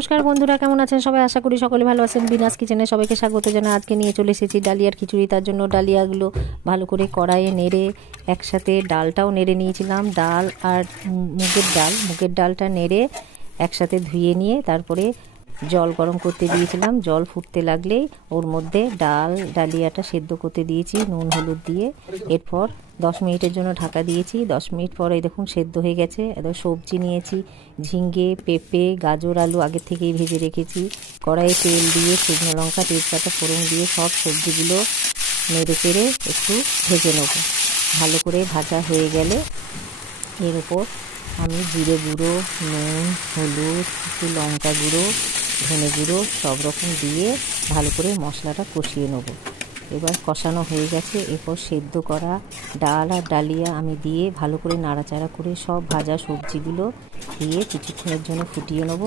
নমস্কার বন্ধুরা, কেমন আছেন সবাই? আশা করি সকলে ভালো আছেন। বিনাস কিচেনে সবাইকে স্বাগত জানাই। আজকে নিয়ে চলে এসেছি ডালিয়ার খিচুড়ি। তার জন্য ডালিয়াগুলো ভালো করে কড়াইয়ে নেড়ে একসাথে ডালটাও নেড়ে নিয়েছিলাম। ডাল আর মুগের ডালটা নেড়ে একসাথে ধুয়ে নিয়ে তারপরে জল গরম করতে দিয়েছিলাম। জল ফুটতে লাগলেই ওর মধ্যে ডালিয়াটা সেদ্ধ করতে দিয়েছি নুন হলুদ দিয়ে। এরপর 10 মিনিটের জন্য ঢাকা দিয়েছি। 10 মিনিট পরে দেখুন সেদ্ধ হয়ে গেছে। এবার সবজি নিয়েছি, ঝিঙ্গে, পেঁপে, গাজর, আলু আগে থেকেই ভেজে রেখেছি। কড়াইয়ে তেল দিয়ে শুকনো লঙ্কা তেজপাতা ফোড়ন দিয়ে সব সবজিগুলো নেড়ে চেড়ে একটু ভেজে নেব। ভালো করে ভাজা হয়ে গেলে এর ওপর আমি জিরে গুঁড়ো, নুন, হলুদ, একটু লঙ্কা গুঁড়ো, ধনে গুঁড়ো সব রকম দিয়ে ভালো করে মশলাটা কষিয়ে নেব। এবার কষানো হয়ে গেছে। এরপর সেদ্ধ করা ডাল আর ডালিয়া আমি দিয়ে ভালো করে নাড়াচাড়া করে সব ভাজা সবজিগুলো দিয়ে কিছুক্ষণের জন্য ফুটিয়ে নেব।